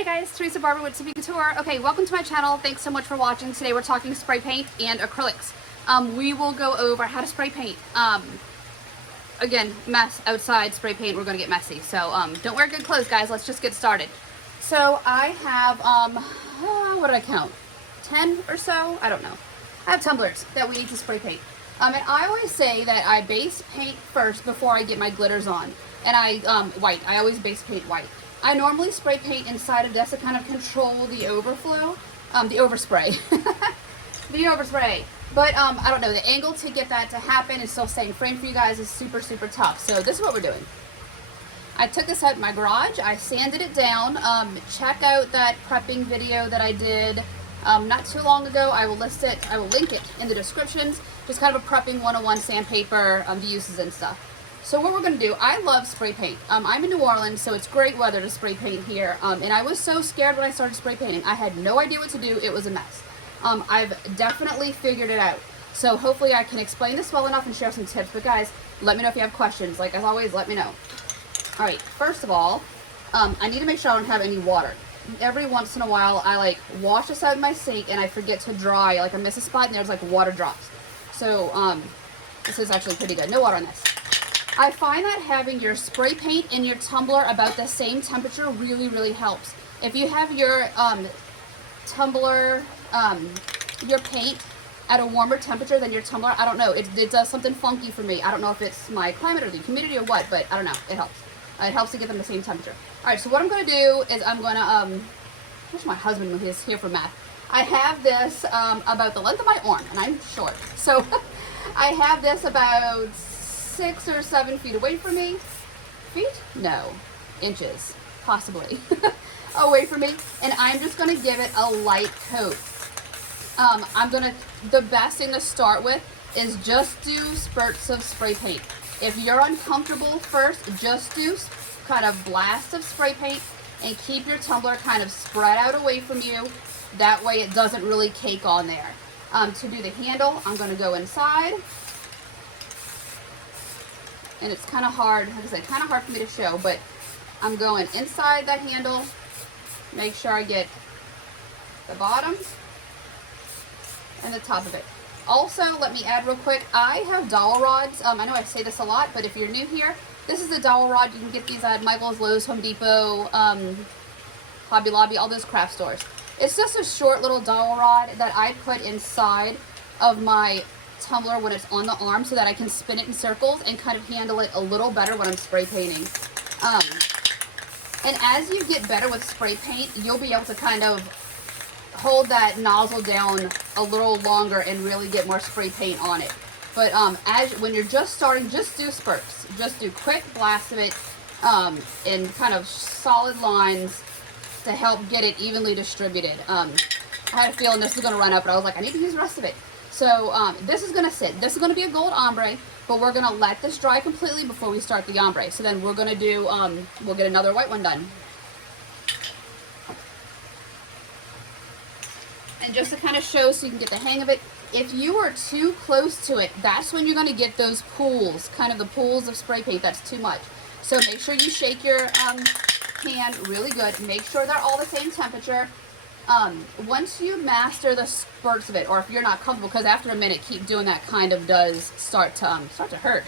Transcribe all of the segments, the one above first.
Hey guys, Teresa Barber with Sippie Couture. Okay, welcome to my channel. Thanks so much for watching. Today we're talking spray paint and acrylics. We will go over how to spray paint. Again, mess outside spray paint, we're gonna get messy. So don't wear good clothes, guys. Let's just get started. So I have, what did I count? 10 or so? I don't know. I have tumblers that we need to spray paint. And I always say that I base paint first before I get my glitters on. And white. I always base paint white. I normally spray paint inside of this to kind of control the overflow, the overspray, the overspray. But I don't know, the angle to get that to happen and still stay in frame for you guys is super, super tough. So this is what we're doing. I took this out in my garage, I sanded it down. Check out that prepping video that I did not too long ago. I will link it in the descriptions. Just kind of a prepping 101 sandpaper, the uses and stuff. So what we're going to do, I love spray paint. I'm in New Orleans, so it's great weather to spray paint here. And I was so scared when I started spray painting. I had no idea what to do. It was a mess. I've definitely figured it out. So hopefully I can explain this well enough and share some tips. But guys, let me know if you have questions. Like as always, let me know. All right, first of all, I need to make sure I don't have any water. Every once in a while, I like wash this out in my sink and I forget to dry. Like I miss a spot and there's like water drops. So this is actually pretty good. No water on this. I find that having your spray paint in your tumbler about the same temperature really, really helps. If you have your tumbler, your paint at a warmer temperature than your tumbler, I don't know, it does something funky for me. I don't know if it's my climate or the humidity or what, but I don't know, it helps. It helps to get them the same temperature. All right, so what I'm going to do is I'm going to, where's my husband when he's here for math? I have this about the length of my arm, and I'm short. So I have this about 6 or 7 feet away from me. Feet? No. Inches. Possibly. Away from me. And I'm just going to give it a light coat. The best thing to start with is just do spurts of spray paint. If you're uncomfortable first, just do kind of blast of spray paint and keep your tumbler kind of spread out away from you. That way it doesn't really cake on there. To do the handle, I'm going to go inside. And it's kind of hard, like I said, kind of hard for me to show, but I'm going inside that handle. Make sure I get the bottom and the top of it. Also, let me add real quick, I have dowel rods. I know I say this a lot, but if you're new here, this is a dowel rod. You can get these at Michael's, Lowe's, Home Depot, Hobby Lobby, all those craft stores. It's just a short little dowel rod that I put inside of my tumbler when it's on the arm so that I can spin it in circles and kind of handle it a little better when I'm spray painting. And as you get better with spray paint, you'll be able to kind of hold that nozzle down a little longer and really get more spray paint on it. But when you're just starting, just do spurts. Just do quick blasts of it in kind of solid lines to help get it evenly distributed. I had a feeling this was going to run up, but I was like, I need to use the rest of it. So this is going to sit. This is going to be a gold ombre, but we're going to let this dry completely before we start the ombre. So then we're going to do, we'll get another white one done. And just to kind of show so you can get the hang of it, if you are too close to it, that's when you're going to get those pools, kind of the pools of spray paint. That's too much. So make sure you shake your pan really good. Make sure they're all the same temperature. Once you master the spurts of it, or if you're not comfortable, because after a minute, keep doing that kind of does start to hurt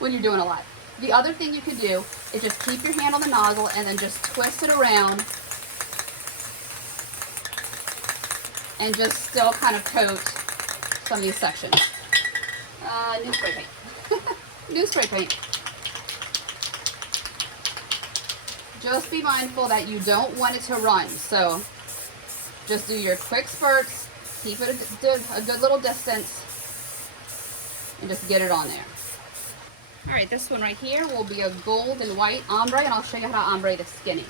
when you're doing a lot. The other thing you can do is just keep your hand on the nozzle and then just twist it around and just still kind of coat some of these sections. New spray paint. New spray paint. Just be mindful that you don't want it to run, so just do your quick spurts, keep it a good little distance, and just get it on there. All right, this one right here will be a gold and white ombre, and I'll show you how to ombre the skinny.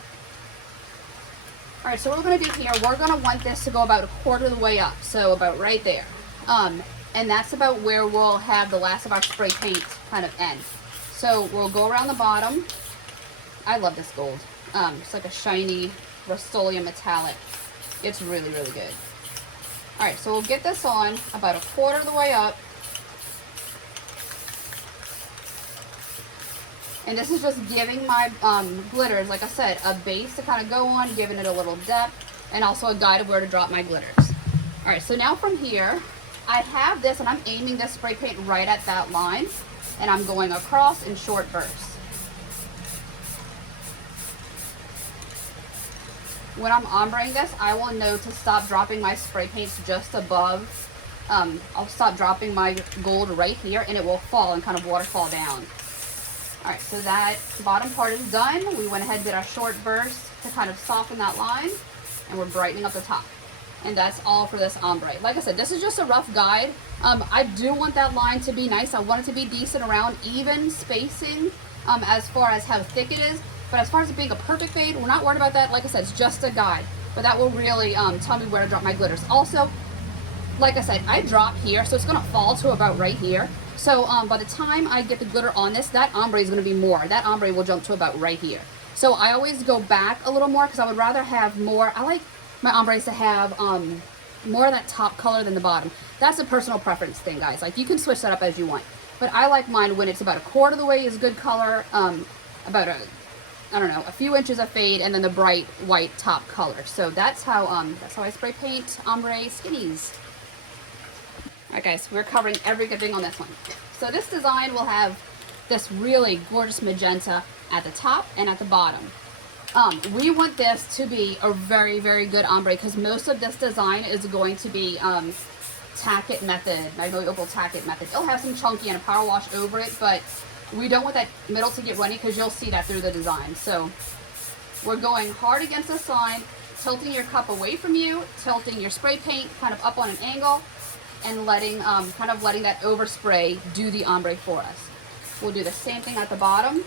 All right, so what we're going to do here, we're going to want this to go about 1/4 of the way up, so about right there. And that's about where we'll have the last of our spray paint kind of end. So we'll go around the bottom. I love this gold. It's like a shiny Rust-Oleum metallic. It's really, really good. All right, so we'll get this on about 1/4 of the way up. And this is just giving my glitters, like I said, a base to kind of go on, giving it a little depth, and also a guide of where to drop my glitters. All right, so now from here, I have this, and I'm aiming this spray paint right at that line, and I'm going across in short bursts. When I'm ombreing this, I will know to stop dropping my spray paints just above. I'll stop dropping my gold right here, and it will fall and kind of waterfall down. All right, so that bottom part is done. We went ahead and did our short burst to kind of soften that line, and we're brightening up the top. And that's all for this ombre. Like I said, this is just a rough guide. I do want that line to be nice. I want it to be decent around even spacing as far as how thick it is. But as far as it being a perfect fade, we're not worried about that. Like I said, it's just a guide. But that will really tell me where to drop my glitters. Also, like I said, I drop here, so it's gonna fall to about right here. So by the time I get the glitter on this, that ombre is gonna be more. That ombre will jump to about right here. So I always go back a little more because I would rather have more. I like my ombres to have more of that top color than the bottom. That's a personal preference thing, guys. Like, you can switch that up as you want. But I like mine when it's about a quarter of the way is good color, about I don't know, a few inches of fade, and then the bright white top color. So that's how I spray paint ombre skinnies. All right, guys, we're covering every good thing on this one. So this design will have this really gorgeous magenta at the top and at the bottom. We want this to be a very, very good ombre because most of this design is going to be tack-it method, Magnolia Opal tack-it method. It'll have some chunky and a power wash over it, but we don't want that middle to get runny because you'll see that through the design. So we're going hard against this line, tilting your cup away from you, tilting your spray paint kind of up on an angle, and letting kind of letting that overspray do the ombre for us. We'll do the same thing at the bottom.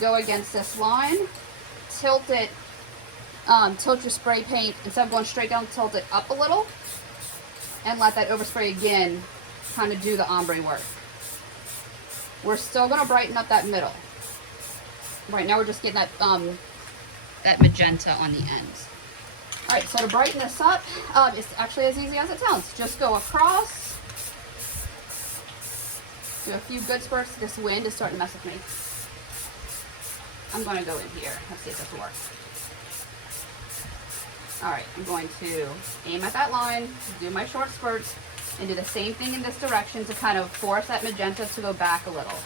Go against this line, tilt it, tilt your spray paint, instead of going straight down, tilt it up a little, and let that overspray again kind of do the ombre work. We're still gonna brighten up that middle. Right now we're just getting that, that magenta on the ends. All right, so to brighten this up, it's actually as easy as it sounds. Just go across, do a few good spurts. This wind is starting to mess with me. I'm going to go in here. Let's see if this works. All right, I'm going to aim at that line, do my short spurts, and do the same thing in this direction to kind of force that magenta to go back a little.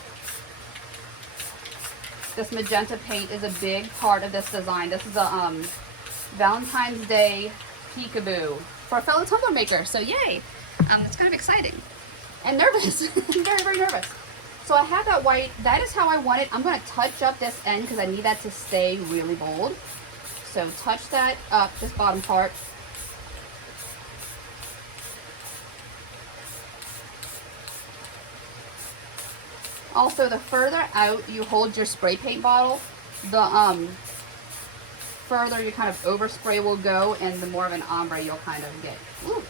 This magenta paint is a big part of this design. This is a Valentine's Day peekaboo for a fellow tumbler maker. So yay! It's kind of exciting and nervous. I'm very, very nervous. So I have that white. That is how I want it. I'm going to touch up this end because I need that to stay really bold. So touch that up, this bottom part. Also, the further out you hold your spray paint bottle, the further you kind of overspray will go, and the more of an ombre you'll kind of get. Ooh,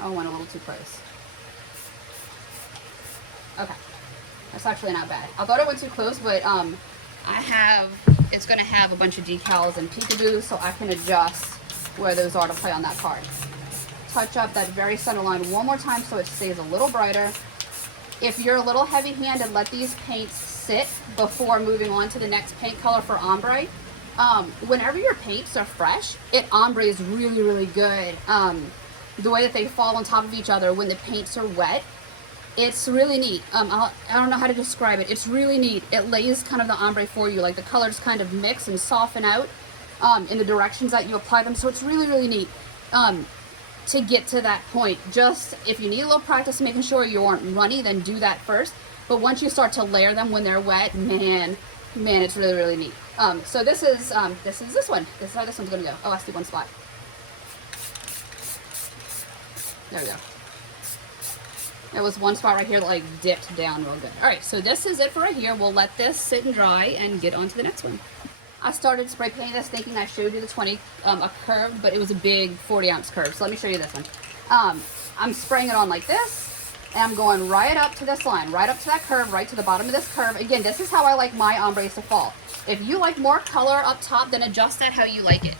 I went a little too close. Okay, that's actually not bad. I thought I went too close, but it's going to have a bunch of decals and peekaboos, so I can adjust where those are to play on that card. Touch up that very center line one more time so it stays a little brighter. If you're a little heavy-handed, let these paints sit before moving on to the next paint color for ombre. Whenever your paints are fresh, it ombres really, really good. The way that they fall on top of each other when the paints are wet, it's really neat. I don't know how to describe it. It's really neat. It lays kind of the ombre for you. Like, the colors kind of mix and soften out in the directions that you apply them. So it's really, really neat to get to that point. Just, if you need a little practice making sure you aren't runny, then do that first. But once you start to layer them when they're wet, man, it's really, really neat. So this is this one. This is how this one's gonna go. Oh, I see one spot. There we go. There was one spot right here that like dipped down real good. All right, so this is it for right here. We'll let this sit and dry and get on to the next one. I started spray painting this thinking I showed you the 20 a curve, but it was a big 40-ounce curve. So let me show you this one. I'm spraying it on like this, and I'm going right up to this line, right up to that curve, right to the bottom of this curve. Again, this is how I like my ombres to fall. If you like more color up top, then adjust that how you like it.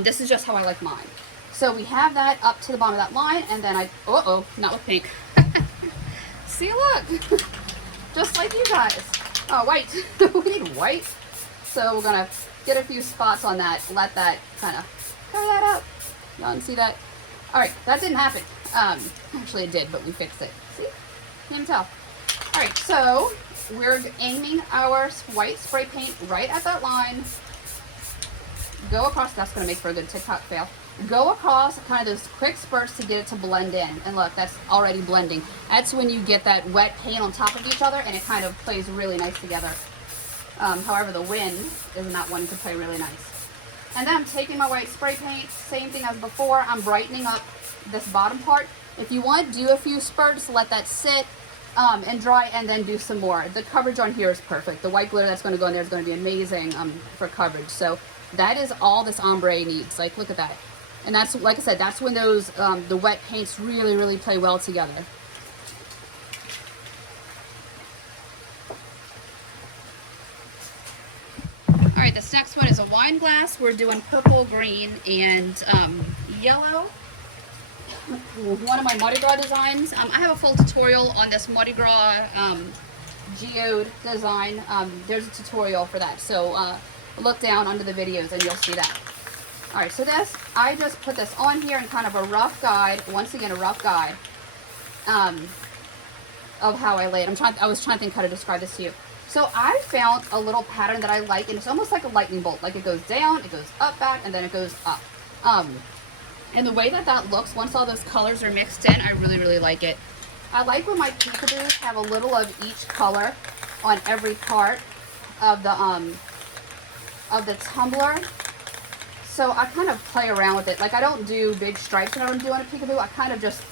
This is just how I like mine. So we have that up to the bottom of that line, and then not with pink. See, look, just like you guys. white. We need white. So we're gonna get a few spots on that, let that kind of cover that up. Y'all can see that? All right, that didn't happen. Actually it did, but we fixed it. See? Can't even tell. All right, so we're aiming our white spray paint right at that line. Go across, that's gonna make for a good TikTok fail. Go across kind of those quick spurts to get it to blend in. And look, that's already blending. That's when you get that wet paint on top of each other and it kind of plays really nice together. However, the wind is not wanting to play really nice. And then I'm taking my white spray paint, same thing as before. I'm brightening up this bottom part. If you want, do a few spurts, let that sit and dry, and then do some more. The coverage on here is perfect. The white glitter that's going to go in there is going to be amazing for coverage. So that is all this ombre needs. Like, look at that. And that's, like I said, that's when those the wet paints really, really play well together. All right, this next one is a wine glass. We're doing purple, green, and yellow. One of my Mardi Gras designs. I have a full tutorial on this Mardi Gras geode design. There's a tutorial for that, so look down under the videos and you'll see that. All right, so this, I just put this on here in kind of a rough guide, once again, a rough guide of how I lay it. I was trying to think how to describe this to you. So I found a little pattern that I like, and it's almost like a lightning bolt. Like it goes down, it goes up, back, and then it goes up. And the way that that looks, once all those colors are mixed in, I really, really like it. I like when my peekaboos have a little of each color on every part of the tumbler. So I kind of play around with it. Like I don't do big stripes when I'm doing a peekaboo. I kind of just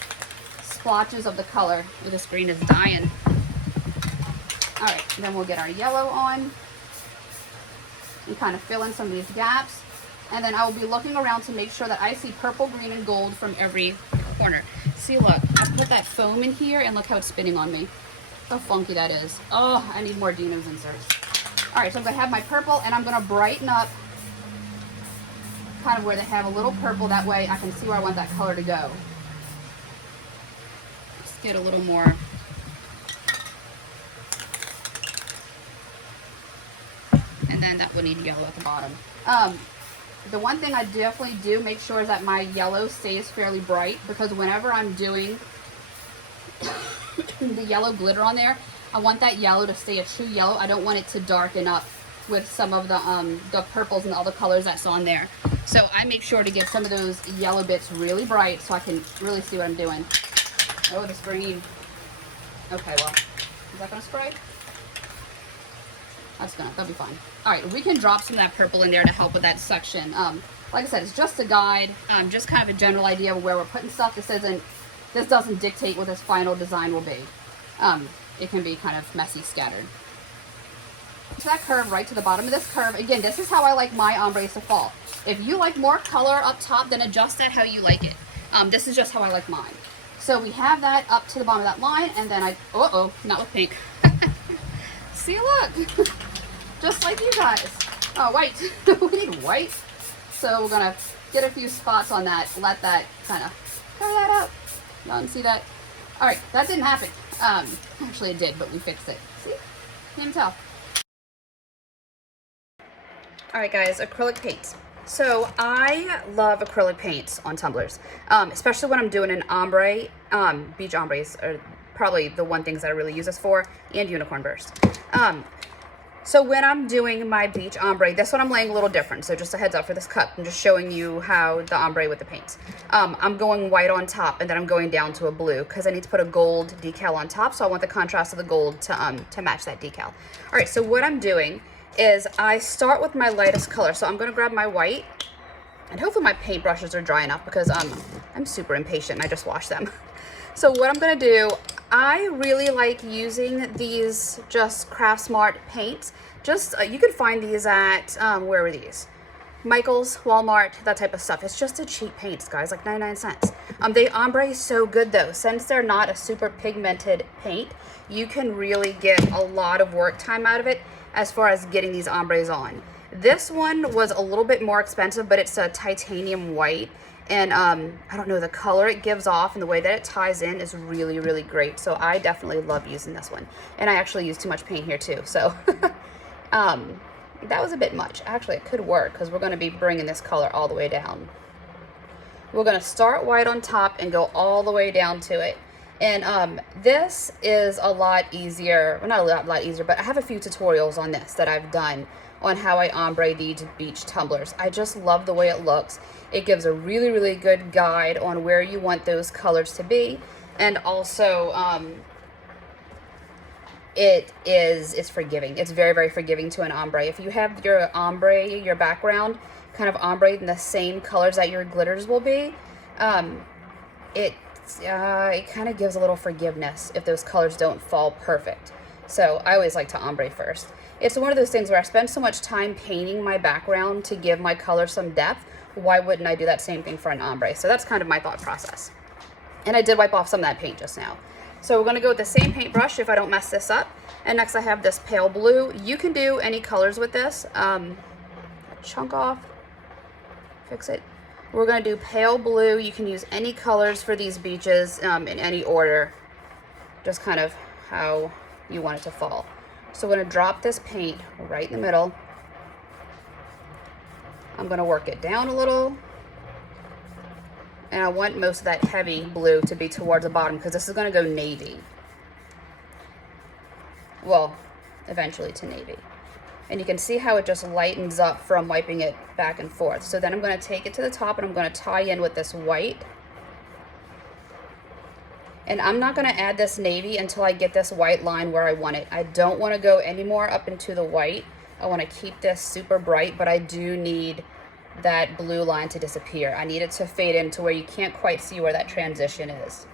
splotches of the color. Ooh, this green is dying. All right, then we'll get our yellow on and kind of fill in some of these gaps. And then I will be looking around to make sure that I see purple, green, and gold from every corner. See, look, I put that foam in here and look how it's spinning on me. How funky that is. Oh, I need more Dino's inserts. All right, so I'm gonna have my purple and I'm gonna brighten up kind of where they have a little purple. That way I can see where I want that color to go. Let's get a little more. And then that would need yellow at the bottom. The one thing I definitely do make sure is that my yellow stays fairly bright, because whenever I'm doing the yellow glitter on there, I want that yellow to stay a true yellow. I don't want it to darken up with some of the purples and all the colors that's on there. So I make sure to get some of those yellow bits really bright so I can really see what I'm doing. Oh, this green. Okay, well, is that gonna spray? That'll be fine. All right, we can drop some of that purple in there to help with that section. Like I said, it's just a guide, just kind of a general idea of where we're putting stuff. This doesn't dictate what this final design will be. It can be kind of messy, scattered. To that curve, right to the bottom of this curve, again, this is how I like my ombres to fall. If you like more color up top, then adjust that how you like it. This is just how I like mine. So we have that up to the bottom of that line, and then uh-oh, not with pink. See, look, just like you guys. Oh, white. We need white. So we're gonna get a few spots on that, let that kind of cover that up. Y'all can see that? All right, that didn't happen. Actually it did, but we fixed it. See? Can't even tell. All right, guys, acrylic paints. So I love acrylic paints on tumblers, especially when I'm doing an ombre. Beach ombres are probably the one things that I really use this for, and unicorn burst. So when I'm doing my beach ombre, this one I'm laying a little different. So just a heads up for this cup. I'm just showing you how the ombre with the paints. I'm going white on top, and then I'm going down to a blue because I need to put a gold decal on top. So I want the contrast of the gold to match that decal. All right, so what I'm doing is I start with my lightest color. So I'm gonna grab my white, and hopefully my paint brushes are dry enough because I'm super impatient and I just washed them. So what I'm gonna do, I really like using these just Craft Smart paints. Just, you can find these at, where were these? Michael's, Walmart, that type of stuff. It's just a cheap paints, guys, like 99 cents. They ombre so good though. Since they're not a super pigmented paint, you can really get a lot of work time out of it as far as getting these ombres on. This one was a little bit more expensive, but it's a titanium white. And I don't know, the color it gives off and the way that it ties in is really, really great. So I definitely love using this one. And I actually use too much paint here too. So that was a bit much. Actually, it could work because we're going to be bringing this color all the way down. We're going to start white on top and go all the way down to it. And this is a lot easier, well, not a lot easier, but I have a few tutorials on this that I've done on how I ombre these beach tumblers. I just love the way it looks. It gives a really, really good guide on where you want those colors to be. And also, it's forgiving. It's very, very forgiving to an ombre. If you have your ombre, your background, kind of ombre in the same colors that your glitters will be, it kind of gives a little forgiveness if those colors don't fall perfect. So I always like to ombre first. It's one of those things where I spend so much time painting my background to give my color some depth. Why wouldn't I do that same thing for an ombre? So that's kind of my thought process. And I did wipe off some of that paint just now. So we're going to go with the same paintbrush if I don't mess this up. And next I have this pale blue. You can do any colors with this. Chunk off. Fix it. We're going to do pale blue. You can use any colors for these beaches in any order. Just kind of how you want it to fall. So we're going to drop this paint right in the middle. I'm going to work it down a little. And I want most of that heavy blue to be towards the bottom because this is going to go navy. Well, eventually to navy. And you can see how it just lightens up from wiping it back and forth. So then I'm going to take it to the top and I'm going to tie in with this white. And I'm not going to add this navy until I get this white line where I want it. I don't want to go any more up into the white. I want to keep this super bright, but I do need that blue line to disappear. I need it to fade into where you can't quite see where that transition is.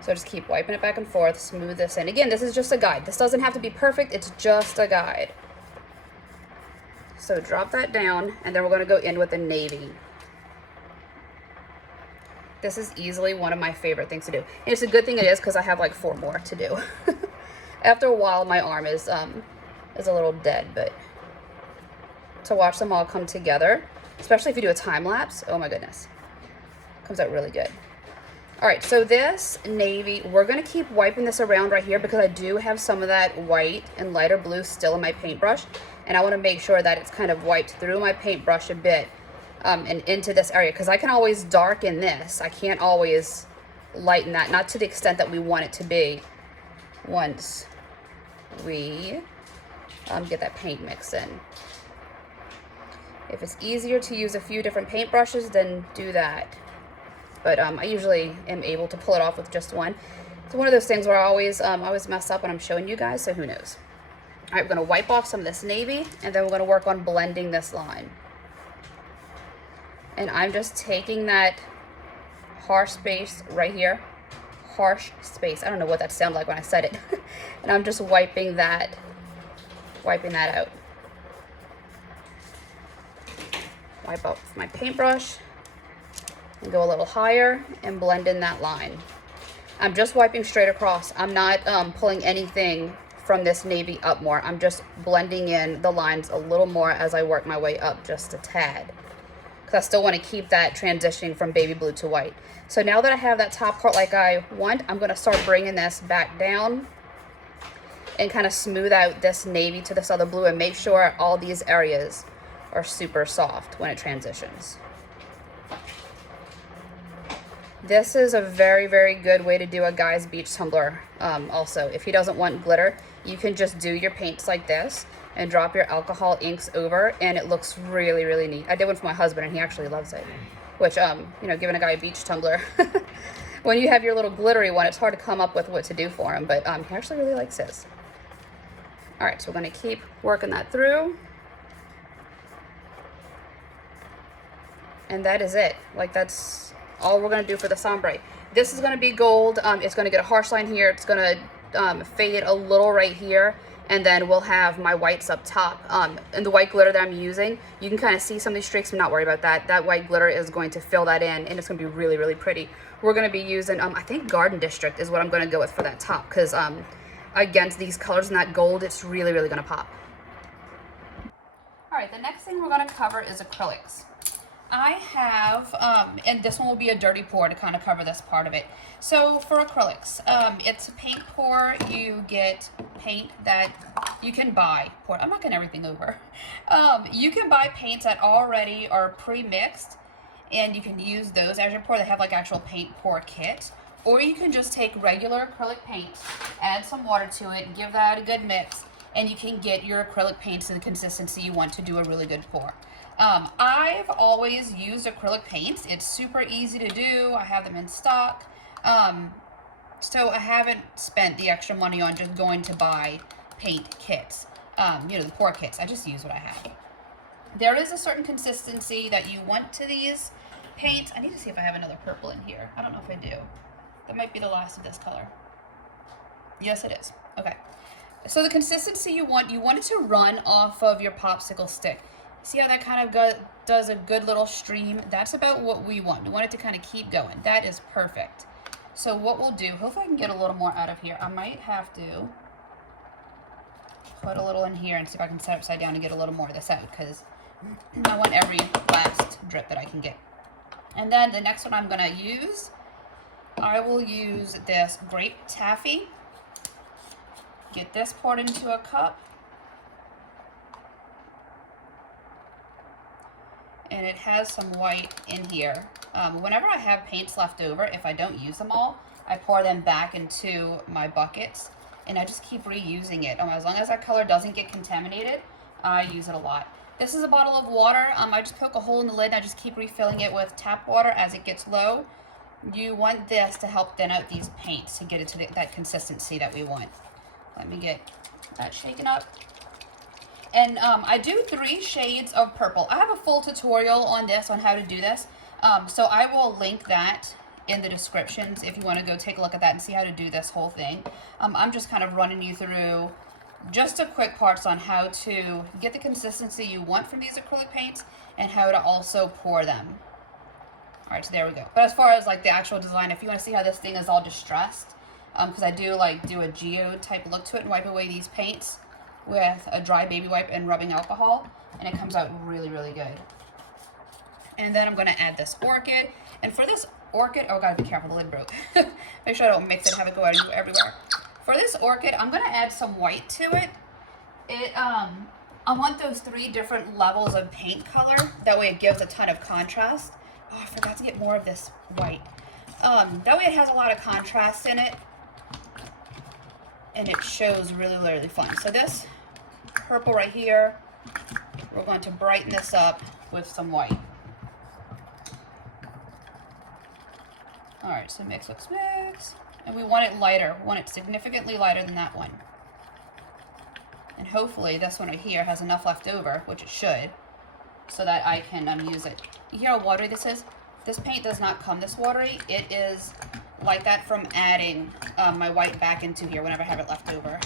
So just keep wiping it back and forth, smooth this in. Again, this is just a guide. This doesn't have to be perfect, it's just a guide. So drop that down, and then we're going to go in with the navy. This is easily one of my favorite things to do. And it's a good thing it is because I have like 4 more to do. After a while, my arm is a little dead, but to watch them all come together, especially if you do a time lapse, oh my goodness, comes out really good. All right, so this navy, we're gonna keep wiping this around right here because I do have some of that white and lighter blue still in my paintbrush, and I wanna make sure that it's kind of wiped through my paintbrush a bit and into this area, because I can always darken this. I can't always lighten that, not to the extent that we want it to be once we get that paint mix in. If it's easier to use a few different paintbrushes, then do that. But I usually am able to pull it off with just one. It's one of those things where I always mess up when I'm showing you guys, so who knows. All right, we're gonna wipe off some of this navy, and then we're gonna work on blending this line. And I'm just taking that harsh space right here. Harsh space. I don't know what that sounded like when I said it. And I'm just wiping that out. Wipe off my paintbrush and go a little higher and blend in that line. I'm just wiping straight across. I'm not pulling anything from this navy up more. I'm just blending in the lines a little more as I work my way up just a tad, because I still want to keep that transitioning from baby blue to white. So now that I have that top part like I want, I'm going to start bringing this back down and kind of smooth out this navy to this other blue and make sure all these areas are super soft when it transitions. This is a very, very good way to do a guy's beach tumbler. Also, if he doesn't want glitter, you can just do your paints like this and drop your alcohol inks over, and it looks really, really neat. I did one for my husband, and he actually loves it. Which, you know, giving a guy a beach tumbler, when you have your little glittery one, it's hard to come up with what to do for him, but he actually really likes his. All right, so we're gonna keep working that through. And that is it. Like, that's all we're gonna do for the ombre. This is gonna be gold. It's gonna get a harsh line here. It's gonna fade a little right here. And then we'll have my whites up top. And the white glitter that I'm using, you can kind of see some of these streaks. I'm not worried about that. That white glitter is going to fill that in, and it's gonna be really, really pretty. We're gonna be using, I think Garden District is what I'm gonna go with for that top, because against these colors and that gold, it's really, really gonna pop. right, the next thing we're going to cover is acrylics. I have, and this one will be a dirty pour to kind of cover this part of it. So for acrylics, it's a paint pour. You get paint that you can buy. I'm knocking everything over. You can buy paints that already are pre-mixed, and you can use those as your pour. They have like actual paint pour kit. Or you can just take regular acrylic paint, add some water to it, give that a good mix, and you can get your acrylic paints to the consistency you want to do a really good pour. I've always used acrylic paints. It's super easy to do. I have them in stock. So I haven't spent the extra money on just going to buy paint kits, you know, the pour kits. I just use what I have. There is a certain consistency that you want to these paints. I need to see if I have another purple in here. I don't know if I do. That might be the last of this color. Yes, it is. Okay. So the consistency you want it to run off of your popsicle stick. See how that kind of does a good little stream? That's about what we want. We want it to kind of keep going. That is perfect. So what we'll do, hopefully I can get a little more out of here. I might have to put a little in here and see if I can set it upside down and get a little more of this out, because I want every last drip that I can get. And then the next one I'm going to use, I will use this grape taffy. Get this poured into a cup. And it has some white in here. Whenever I have paints left over, if I don't use them all, I pour them back into my buckets, and I just keep reusing it. As long as that color doesn't get contaminated, I use it a lot. This is a bottle of water. I just poke a hole in the lid and I just keep refilling it with tap water as it gets low. You want this to help thin out these paints to get it to that consistency that we want. Let me get that shaken up. And I do 3 shades of purple. I have a full tutorial on this, on how to do this. So I will link that in the descriptions if you want to go take a look at that and see how to do this whole thing. I'm just kind of running you through just a quick parts on how to get the consistency you want from these acrylic paints and how to also pour them. All right, so there we go. But as far as like the actual design, if you want to see how this thing is all distressed, because I do like do a geode type look to it and wipe away these paints with a dry baby wipe and rubbing alcohol, and it comes out really, really good. And then I'm going to add this orchid. And for this orchid, oh, gotta be careful, the lid broke. Make sure I don't mix it and have it go out everywhere. For this orchid, I'm going to add some white to it. I want those 3 different levels of paint color. That way it gives a ton of contrast. Oh, I forgot to get more of this white. That way it has a lot of contrast in it, and it shows really, really fun. So this purple right here, we're going to brighten this up with some white. All right, so mix, mix, mix. And we want it lighter. We want it significantly lighter than that one. And hopefully this one right here has enough left over, which it should, so that I can use it. You hear how watery this is? This paint does not come this watery. It is like that from adding my white back into here whenever I have it left over.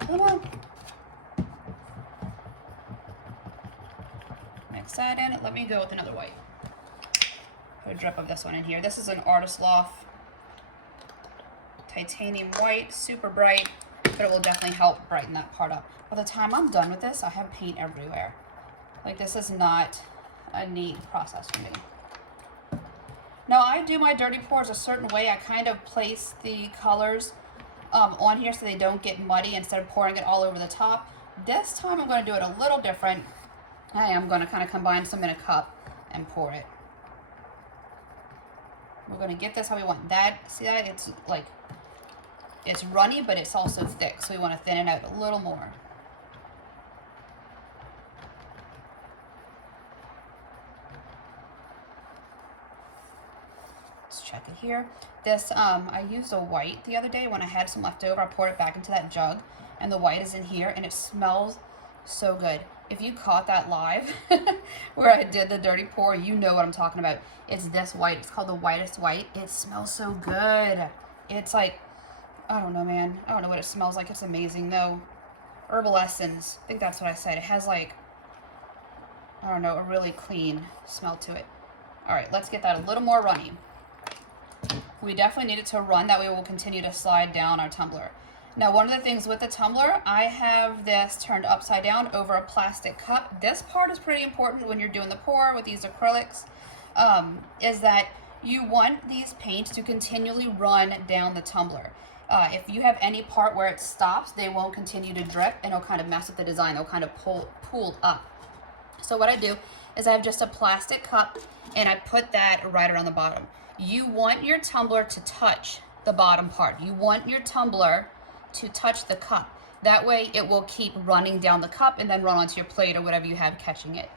Come on. Mix that in. Let me go with another white. Put a drip of this one in here. This is an Artist Loft titanium white, super bright, but it will definitely help brighten that part up. By the time I'm done with this, I have paint everywhere. Like, this is not a neat process for me. Now, I do my dirty pours a certain way. I kind of place the colors on here so they don't get muddy instead of pouring it all over the top. This time I'm going to do it a little different. I am going to kind of combine some in a cup and pour it. We're going to get this how we want that. See that? It's like, it's runny, but it's also thick, so we want to thin it out a little more. Let's check it here. This, I used a white the other day when I had some left over. I poured it back into that jug, and the white is in here, and it smells so good. If you caught that live where I did the dirty pour, you know what I'm talking about. It's this white. It's called the whitest white. It smells so good. It's like, I don't know, man. I don't know what it smells like. It's amazing, though. Herbal essence. I think that's what I said. It has, like, I don't know, a really clean smell to it. All right, let's get that a little more runny. We definitely need it to run. That way we'll continue to slide down our tumbler. Now, one of the things with the tumbler, I have this turned upside down over a plastic cup. This part is pretty important when you're doing the pour with these acrylics, is that you want these paints to continually run down the tumbler. If you have any part where it stops, they won't continue to drip, and it'll kind of mess with the design. They'll kind of pooled up. So what I do is I have just a plastic cup, and I put that right around the bottom. You want your tumbler to touch the bottom part. You want your tumbler to touch the cup. That way it will keep running down the cup and then run onto your plate or whatever you have catching it.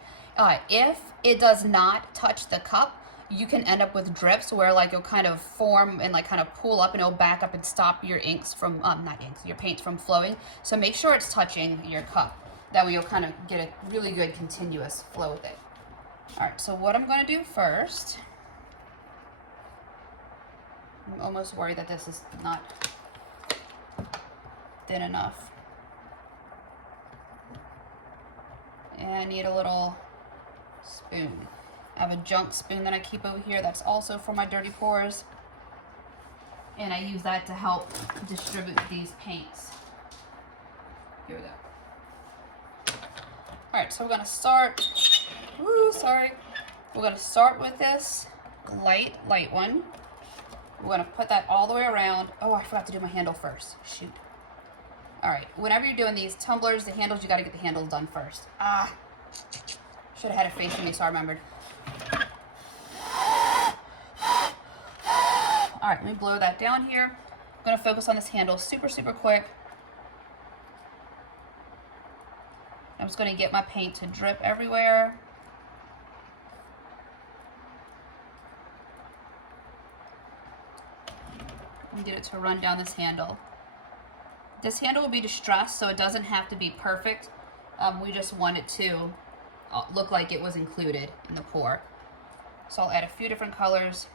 If it does not touch the cup, you can end up with drips where like it'll kind of form and like kind of pool up, and it'll back up and stop your inks from, your paints from flowing. So make sure it's touching your cup. That way you'll kind of get a really good continuous flow with it. All right, so what I'm gonna do first, I'm almost worried that this is not thin enough. And I need a little spoon. I have a junk spoon that I keep over here that's also for my dirty pours. And I use that to help distribute these paints. Here we go. All right, so we're gonna start, We're gonna start with this light one. We're gonna put that all the way around. Oh, I forgot to do my handle first, shoot. All right, whenever you're doing these tumblers, the handles, you gotta get the handles done first. Should have had it facing me so I remembered. All right, let me blow that down here. I'm gonna focus on this handle super quick. I'm just gonna get my paint to drip everywhere. And get it to run down this handle. This handle will be distressed, so it doesn't have to be perfect. We just want it to look like it was included in the pour. So I'll add a few different colors.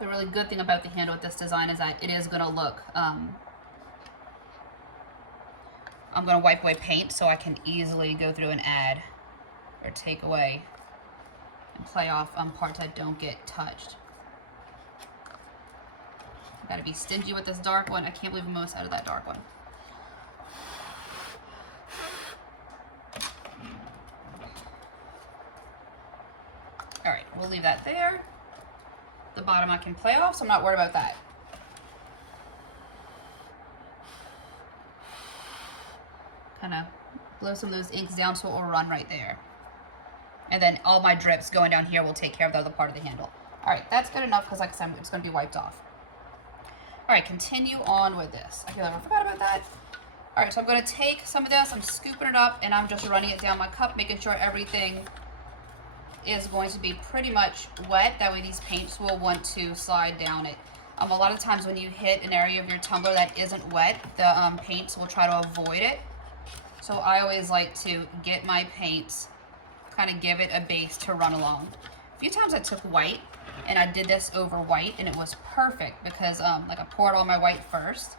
The really good thing about the handle with this design is that it is going to look, I'm going to wipe away paint so I can easily go through and add or take away and play off parts that don't get touched. I've got to be stingy with this dark one. I can't believe most out of that dark one. All right, we'll leave that there. The bottom I can play off, so I'm not worried about that. Kind of blow some of those inks down so it will run right there. And then all my drips going down here will take care of the other part of the handle. All right, that's good enough because like I said, it's going to be wiped off. All right, continue on with this. I feel like I forgot about that. All right, so I'm going to take some of this, I'm scooping it up, and I'm just running it down my cup, making sure everything is going to be pretty much wet. That way these paints will want to slide down it. A lot of times when you hit an area of your tumbler that isn't wet, the paints will try to avoid it. So I always like to get my paints, kind of give it a base to run along. A few times I took white and I did this over white, and it was perfect because like I poured all my white first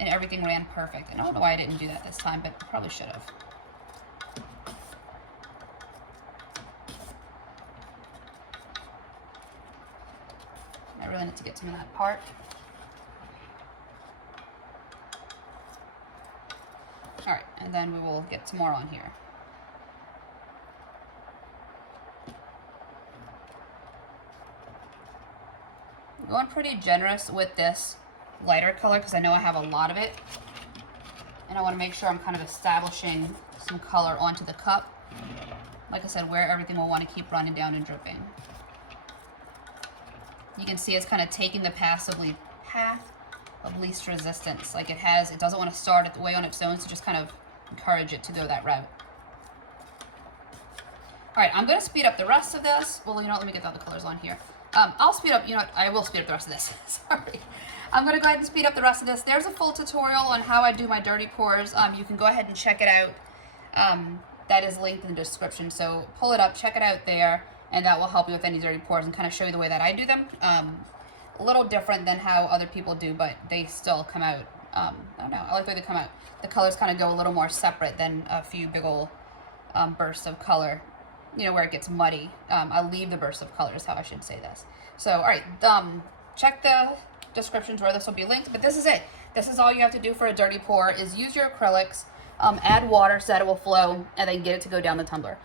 and everything ran perfect. And I don't know why I didn't do that this time, but I probably should have. I really need to get some of that part. All right, and then we will get some more on here. I'm going pretty generous with this lighter color because I know I have a lot of it. And I want to make sure I'm kind of establishing some color onto the cup. Like I said, where everything will want to keep running down and dripping. You can see it's kind of taking the path of least resistance. Like it doesn't want to start at the way on its own, so just kind of encourage it to go that route. All right, I'm going to speed up the rest of this. Well, you know what, let me get the other colors on here. I'll speed up, you know what, I will speed up the rest of this. Sorry. I'm going to go ahead and speed up the rest of this. There's a full tutorial on how I do my dirty pours. You can go ahead and check it out. That is linked in the description, so pull it up, check it out there. And that will help you with any dirty pours and kind of show you the way that I do them. A little different than how other people do, but they still come out. I don't know, I like the way they come out. The colors kind of go a little more separate than a few big old bursts of color you know, where it gets muddy. I'll leave the burst of color is how I should say this. So, all right, check the descriptions where this will be linked, but this is it. This is all you have to do for a dirty pour is use your acrylics, add water so that it will flow, and then get it to go down the tumbler.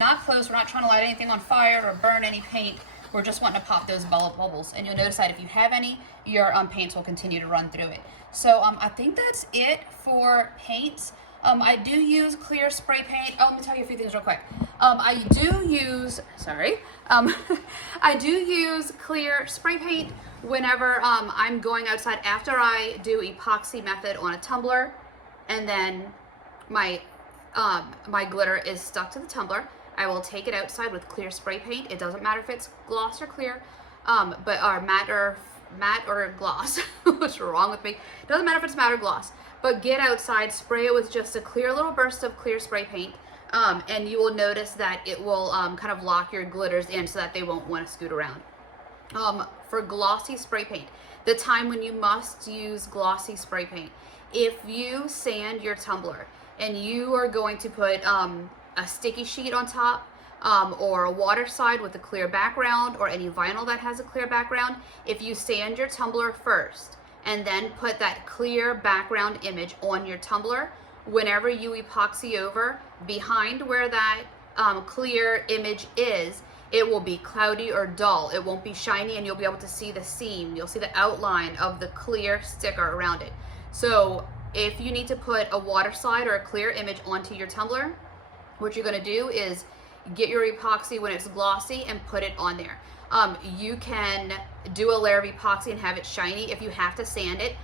Not close, we're not trying to light anything on fire or burn any paint. We're just wanting to pop those bubbles. And you'll notice that if you have any, your paints will continue to run through it. So I think that's it for paints. I do use clear spray paint. Oh, let me tell you a few things real quick. I do use clear spray paint whenever I'm going outside after I do epoxy method on a tumbler, and then my glitter is stuck to the tumbler. I will take it outside with clear spray paint. It doesn't matter if it's gloss or clear, or matte or gloss. What's wrong with me? It doesn't matter if it's matte or gloss. But get outside, spray it with just a clear little burst of clear spray paint, and you will notice that it will kind of lock your glitters in so that they won't want to scoot around. For glossy spray paint, the time when you must use glossy spray paint, if you sand your tumbler and you are going to put a sticky sheet on top, or a water side with a clear background, or any vinyl that has a clear background, if you sand your tumbler first and then put that clear background image on your tumbler, whenever you epoxy over, behind where that clear image is, it will be cloudy or dull. It won't be shiny, and you'll be able to see the seam. You'll see the outline of the clear sticker around it. So if you need to put a water slide or a clear image onto your tumbler, what you're going to do is get your epoxy when it's glossy and put it on there. You can do a layer of epoxy and have it shiny. If you have to sand it,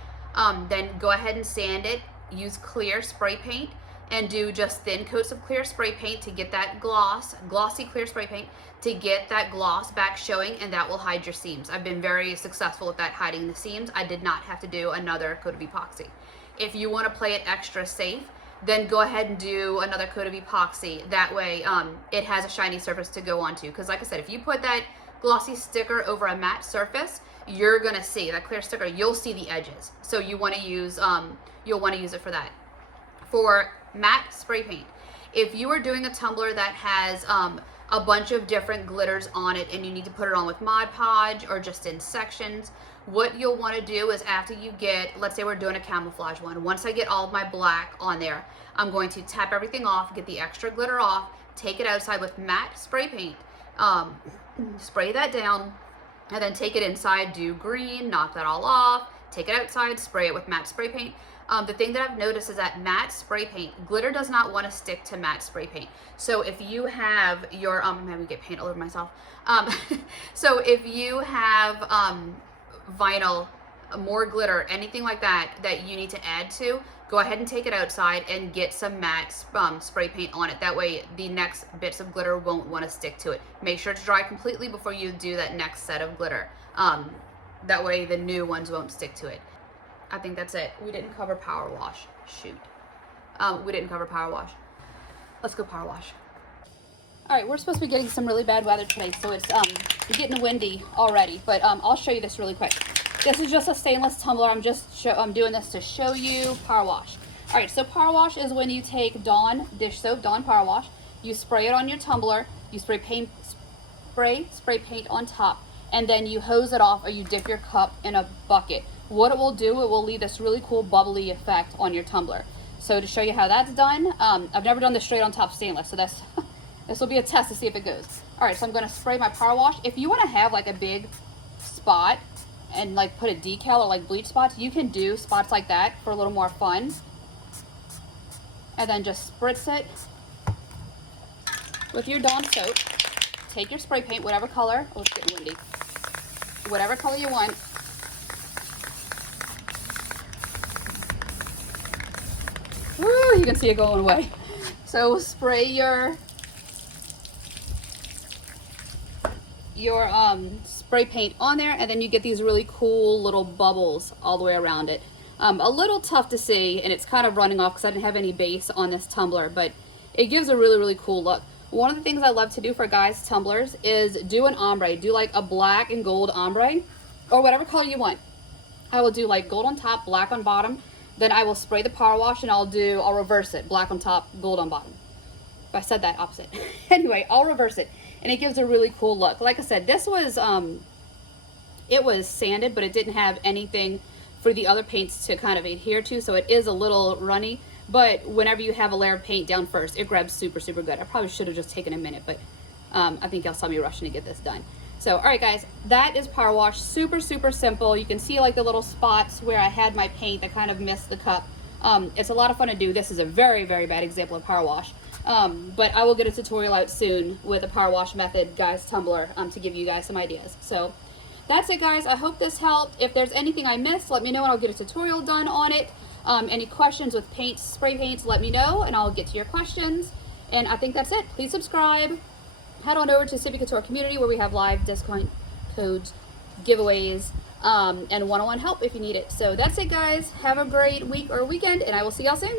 then go ahead and sand it. Use clear spray paint and do just thin coats of clear spray paint to get that glossy clear spray paint to get that gloss back showing, and that will hide your seams. I've been very successful with that, hiding the seams. I did not have to do another coat of epoxy. If you want to play it extra safe, then go ahead and do another coat of epoxy. That way it has a shiny surface to go onto. Because like I said, if you put that glossy sticker over a matte surface, you're gonna see that clear sticker, you'll see the edges. So you want to use you'll want to use it for that. For matte spray paint, if you are doing a tumbler that has a bunch of different glitters on it and you need to put it on with Mod Podge or just in sections, what you'll want to do is after you get, let's say we're doing a camouflage one, once I get all of my black on there, I'm going to tap everything off, get the extra glitter off, take it outside with matte spray paint, spray that down, and then take it inside, do green, knock that all off, take it outside, spray it with matte spray paint. The thing that I've noticed is that matte spray paint, glitter does not want to stick to matte spray paint. So if you have your, I'm having to get paint all over myself. So if you have vinyl, more glitter, anything like that that you need to add to, go ahead and take it outside and get some matte spray paint on it. That way the next bits of glitter won't want to stick to it. Make sure to dry completely before you do that next set of glitter. That way the new ones won't stick to it. I think that's it. We didn't cover power wash. Shoot. We didn't cover power wash. Let's go power wash. All right, we're supposed to be getting some really bad weather today, so it's getting windy already, but I'll show you this really quick. This is just a stainless tumbler. I'm doing this to show you power wash. All right, so power wash is when you take Dawn dish soap, Dawn power wash, you spray it on your tumbler, you spray paint on top, and then you hose it off or you dip your cup in a bucket. What it will do, it will leave this really cool bubbly effect on your tumbler. So to show you how that's done, I've never done this straight on top stainless, so that's this will be a test to see if it goes. All right, so I'm gonna spray my power wash. If you wanna have like a big spot and like put a decal or like bleach spots, you can do spots like that for a little more fun. And then just spritz it with your Dawn soap. Take your spray paint, whatever color, oh it's getting windy, whatever color you want. Woo, you can see it going away. So spray your spray paint on there, and then you get these really cool little bubbles all the way around it. A little tough to see, and it's kind of running off because I didn't have any base on this tumbler, but it gives a really, really cool look. One of the things I love to do for guys' tumblers is do an ombre. Do like a black and gold ombre, or whatever color you want. I will do like gold on top, black on bottom. Then I will spray the power wash and I'll reverse it. Black on top, gold on bottom. If I said that opposite. Anyway, I'll reverse it. And it gives a really cool look. Like I said, this was, it was sanded, but it didn't have anything for the other paints to kind of adhere to. So it is a little runny. But whenever you have a layer of paint down first, it grabs super, super good. I probably should have just taken a minute, but I think y'all saw me rushing to get this done. So, all right, guys, that is power wash. Super, super simple. You can see like the little spots where I had my paint that kind of missed the cup. It's a lot of fun to do. This is a very, very bad example of power wash. But I will get a tutorial out soon with a power wash method, guys, tumbler, to give you guys some ideas. So that's it, guys. I hope this helped. If there's anything I missed, let me know and I'll get a tutorial done on it. Any questions with paints, spray paints, let me know and I'll get to your questions. And I think that's it. Please subscribe. Head on over to Sippie Couture community where we have live discount codes, giveaways, and one-on-one help if you need it. So that's it, guys. Have a great week or weekend, and I will see y'all soon.